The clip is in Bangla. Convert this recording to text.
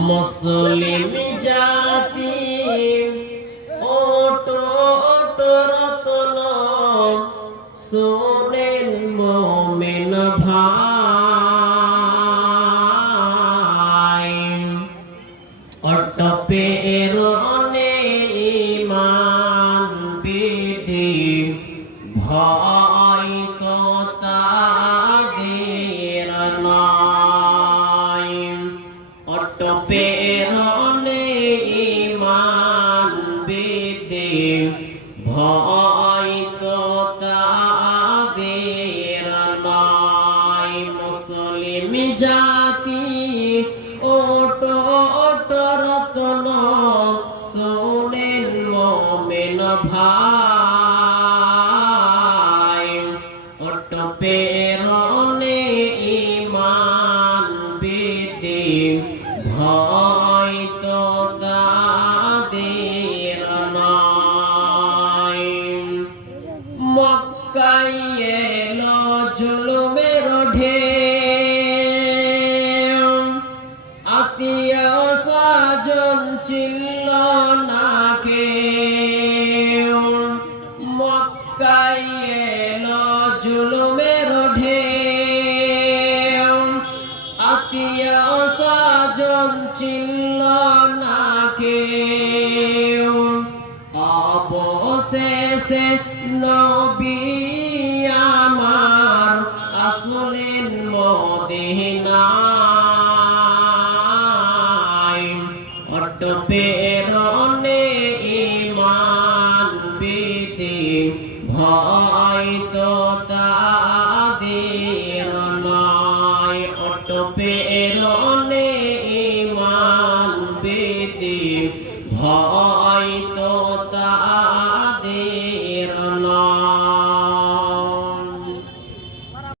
মুসলিম জাতি ওটো ওটো রতন শোনেন মোমেন ভাই অটপের ইমান বিধি ভয় তো তাদের নাই অটপের ইমান বিধি ভয় তো তাদের নাই মুসলিম জাতি ওটো ওটো রতন শোনেন মোমেন ভাই অটপের ইমান বিধি ভয় তো তাদের নাই মক্কায় এলো জুলুমের ঢেউ আত্মীয় স্বজন ছিল না কেউ মক্কায় এলো জুলুমের ঢেউ আত্মীয় স্বজন ছিল না কেউ অবশেষে নবী আমার আসলেন মদিনায় অটপের ইমান বিধি ভয় তো তাদের নাই অটপের ইমান বিধি ভয় তো